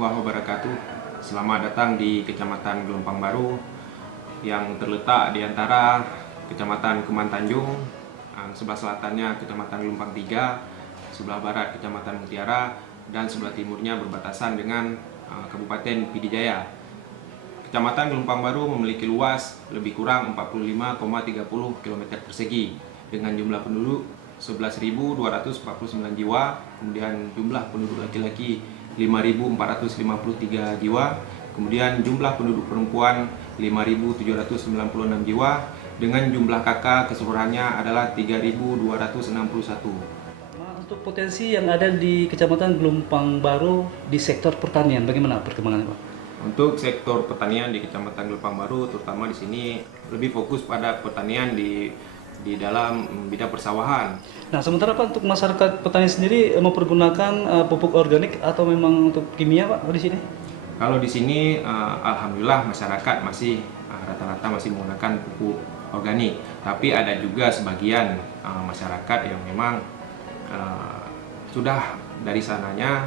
warahmatullahi wabarakatuh. Selamat datang di Kecamatan Gelompang Baru yang terletak di antara Kecamatan Kemantanjung, sebelah selatannya Kecamatan Gelompang 3, sebelah barat Kecamatan Mutiara, dan sebelah timurnya berbatasan dengan Kabupaten Pidijaya. Kecamatan Gelompang Baru memiliki luas lebih kurang 45,30 km persegi dengan jumlah penduduk 11.249 jiwa, kemudian jumlah penduduk laki-laki 5.453 jiwa, kemudian jumlah penduduk perempuan 5.796 jiwa, dengan jumlah KK keseluruhannya adalah 3.261. Untuk potensi yang ada di Kecamatan Gelompang Baru di sektor pertanian, bagaimana perkembangannya, Pak? Untuk sektor pertanian di Kecamatan Gelompang Baru, terutama di sini lebih fokus pada pertanian di dalam bidang persawahan. Nah, sementara Pak, untuk masyarakat petani sendiri mempergunakan pupuk organik atau memang untuk kimia, Pak, di sini? Kalau di sini, alhamdulillah masyarakat masih rata-rata masih menggunakan pupuk organik. Tapi ada juga sebagian masyarakat yang memang sudah dari sananya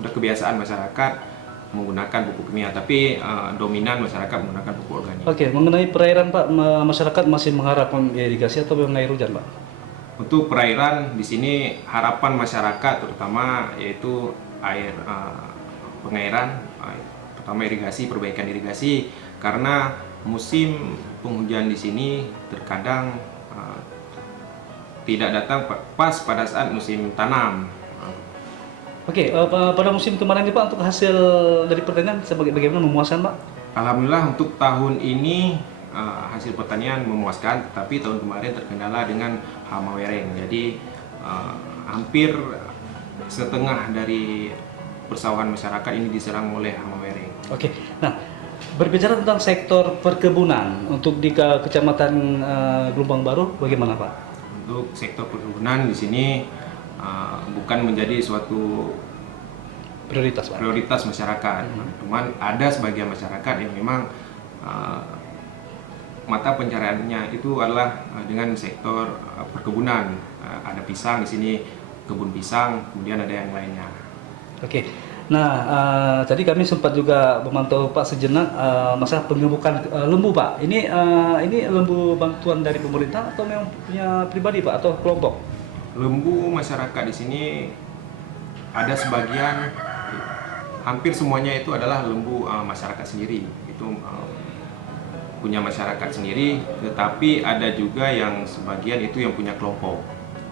sudah kebiasaan masyarakat menggunakan pupuk kimia, tapi dominan masyarakat menggunakan pupuk organik. Oke, mengenai perairan, Pak, masyarakat masih mengharapkan irigasi atau memang air hujan, Pak? Untuk perairan di sini harapan masyarakat terutama yaitu air pengairan, pertama irigasi, perbaikan irigasi, karena musim penghujan di sini terkadang tidak datang pas pada saat musim tanam. Oke, pada musim kemarin ini, Pak, untuk hasil dari pertanian bagaimana, memuaskan, Pak? Alhamdulillah untuk tahun ini hasil pertanian memuaskan, tetapi tahun kemarin terkendala dengan hama wereng. Jadi hampir setengah dari persawahan masyarakat ini diserang oleh hama wereng. Oke, nah berbicara tentang sektor perkebunan untuk di Kecamatan Gelompang Baru, bagaimana, Pak? Untuk sektor perkebunan di sini bukan menjadi suatu Prioritas, Pak? Prioritas masyarakat. Cuman ada sebagian masyarakat yang memang mata pencariannya itu adalah dengan sektor perkebunan. Ada pisang di sini, kebun pisang, kemudian ada yang lainnya. Oke, nah tadi kami sempat juga memantau, Pak, sejenak masalah pengemukan lembu, Pak. Ini lembu bantuan dari pemerintah atau memang punya pribadi, Pak, atau kelompok? Lembu masyarakat di sini ada sebagian, hampir semuanya itu adalah lembu masyarakat sendiri. Itu punya masyarakat sendiri, tetapi ada juga yang sebagian itu yang punya kelompok.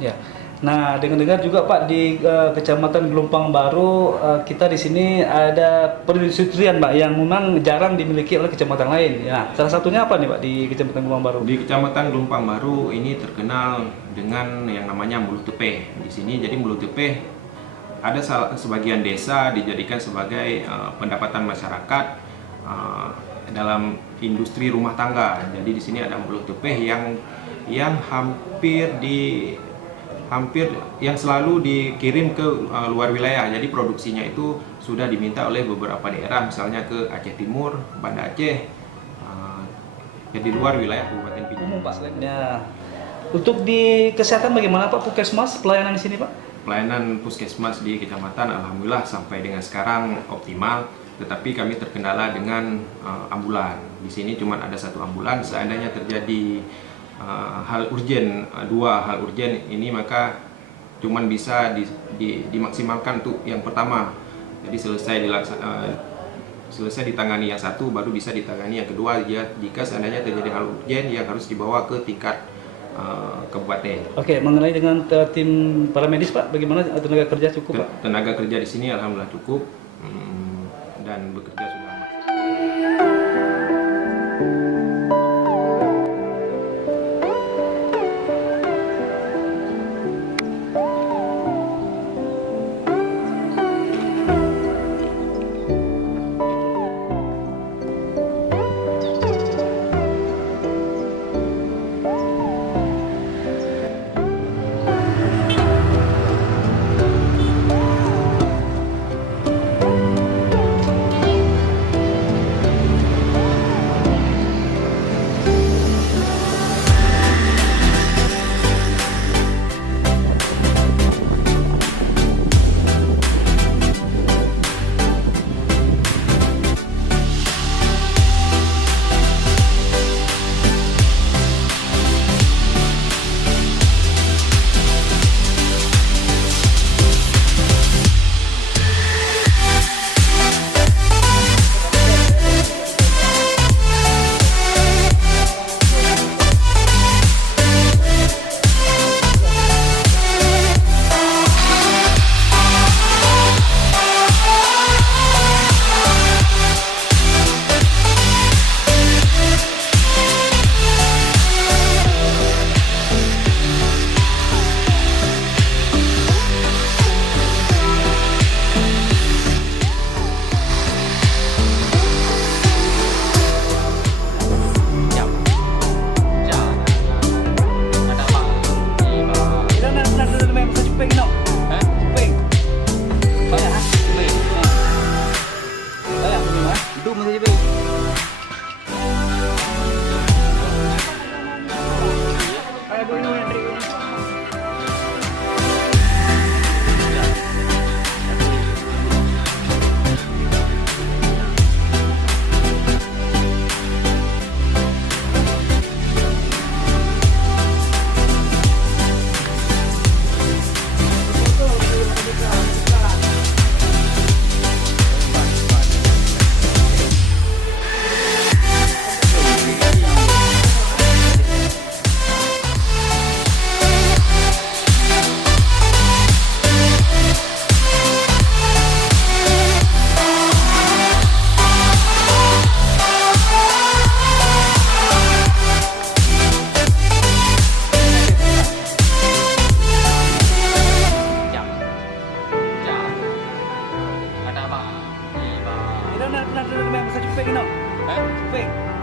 Ya. Nah, dengar-dengar juga, Pak, di Kecamatan Gelompang Baru kita di sini ada perindustrian, Pak, yang memang jarang dimiliki oleh kecamatan lain. Ya, salah satunya apa nih, Pak, di Kecamatan Gelompang Baru? Di Kecamatan Gelompang Baru ini terkenal dengan yang namanya mulut tepeh. Di sini jadi mulut tepeh ada sebagian desa dijadikan sebagai pendapatan masyarakat dalam industri rumah tangga. Jadi di sini ada mulut tepeh yang hampir yang selalu dikirim ke luar wilayah. Jadi produksinya itu sudah diminta oleh beberapa daerah, misalnya ke Aceh Timur, Banda Aceh, di luar wilayah Kabupaten Pidijaya. Pak, selainnya untuk di kesehatan bagaimana, Pak, puskesmas pelayanan di sini, Pak? Pelayanan puskesmas di kecamatan alhamdulillah sampai dengan sekarang optimal, tetapi kami terkendala dengan ambulan. Di sini cuma ada satu ambulan. Seandainya terjadi hal urgen, dua hal urgen ini, maka cuman bisa dimaksimalkan untuk yang pertama. Jadi selesai ditangani yang satu, baru bisa ditangani yang kedua jika seandainya terjadi hal urgen yang harus dibawa ke tingkat kabupaten. Oke, mengenai dengan tim para medis, Pak, bagaimana tenaga kerja cukup, Pak? Tenaga kerja di sini alhamdulillah cukup dan bekerja sudah aman. Suping, no? Eh? Suping.